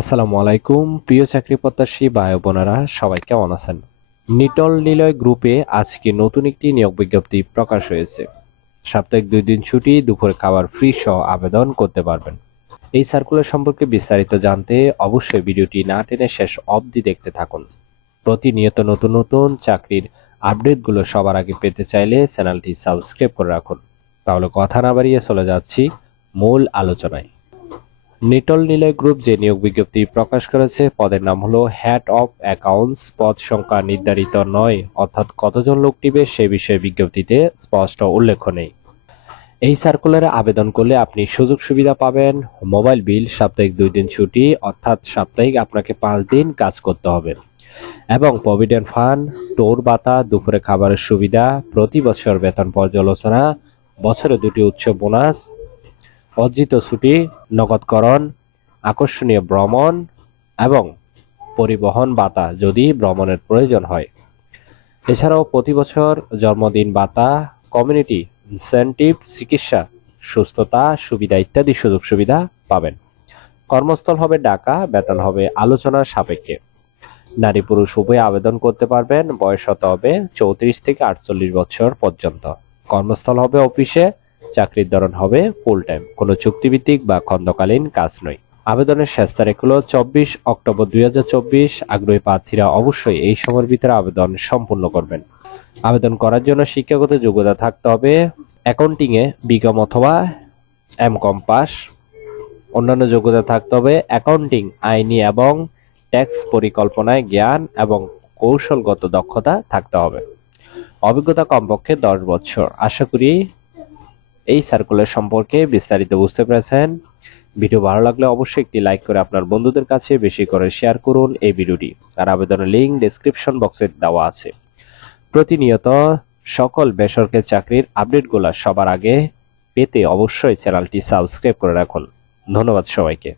আসসালামু আলাইকুম প্রিয় চাকরি প্রত্যাশী ভাই বোনেরা, সবাই কেমন আছেন? নিটল নিলয় গ্রুপে আজকে নতুন একটি নিয়োগ বিজ্ঞপ্তি প্রকাশ হয়েছে। সাপ্তাহিক 2 দিন ছুটি, দুপুরে খাবার ফ্রি সহ আবেদন করতে পারবেন। এই সার্কুলার সম্পর্কে বিস্তারিত জানতে অবশ্যই ভিডিওটি না টেনে শেষ অবধি দেখতে থাকুন। প্রতিনিয়ত নতুন নতুন চাকরির আপডেটগুলো সবার আগে পেতে চাইলে চ্যানেলটি সাবস্ক্রাইব করে রাখুন। তাহলে কথা না বাড়িয়ে চলে যাচ্ছি মূল আলোচনায়। নিটল নিলয় গ্রুপ যে নিয়োগ বিজ্ঞপ্তি প্রকাশ করেছে, পদের নাম হলো হেড অফ অ্যাকাউন্টস। পদ সংখ্যা নির্ধারিত নয়, অর্থাৎ কতজন লোক নিবে সে বিষয়ে বিজ্ঞপ্তিতে স্পষ্ট উল্লেখ নেই। এই সার্কুলারে আবেদন করলে আপনি সুযোগ সুবিধা পাবেন: মোবাইল বিল, সাপ্তাহিক 2 দিন ছুটি, অর্থাৎ সাপ্তাহিক আপনাকে 5 দিন কাজ করতে হবে, এবং প্রভিডেন্ট ফান্ড, টোর ভাতা, দুপুরে খাবারের সুবিধা, প্রতি বছর বেতন পর্যালোচনা, বছরে 2টি উৎসব বোনাস, অর্জিত ছুটি, নগদকরণ, আকর্ষণীয় ভ্রমণ এবং পরিবহন ভাতা যদি ভ্রমণের প্রয়োজন হয়। এছাড়াও প্রতি বছর জন্মদিন ভাতা, কমিউনিটি ইনসেনটিভ, চিকিৎসা, সুস্থতা সুবিধা ইত্যাদি সুযোগ সুবিধা পাবেন। কর্মস্থল হবে ঢাকা, বেতন হবে আলোচনার সাপেক্ষে। নারী পুরুষ উভয়ে আবেদন করতে পারবেন। বয়স হতে হবে 34 থেকে 48 বছর পর্যন্ত। কর্মস্থল হবে অফিসে। চাকরির ধরন হবে ফুল টাইম, কোনো চুক্তিভিত্তিক বা খণ্ডকালীন কাজ নয়। আবেদনের শেষ তারিখ হলো 24 অক্টোবর 2024। আগ্রহী প্রার্থীরা অবশ্যই এই সময়ের ভিতরে আবেদন সম্পূর্ণ করবেন। আবেদন করার জন্য শিক্ষাগত যোগ্যতা থাকতে হবে অ্যাকাউন্টিং এ বিকম অথবা এমকম পাস। অন্যান্য যোগ্যতা থাকতে হবে অ্যাকাউন্টিং, আইনি এবং ট্যাক্স পরিকল্পনায় জ্ঞান এবং কৌশলগত দক্ষতা থাকতে হবে। অভিজ্ঞতা কমপক্ষে 10 বছর। আশা করি এই সার্কুলার সম্পর্কে বিস্তারিত বুঝতে পেরেছেন। ভিডিও ভালো লাগলে অবশ্যই একটি লাইক করে আপনার বন্ধুদের কাছে বেশি করে শেয়ার করুন এই ভিডিওটি। আর আবেদনের লিঙ্ক ডেসক্রিপশন বক্সে দেওয়া আছে। প্রতিনিয়ত সকল বেসরকারি চাকরির আপডেটগুলো সবার আগে পেতে অবশ্যই চ্যানেলটি সাবস্ক্রাইব করে রাখুন। ধন্যবাদ সবাইকে।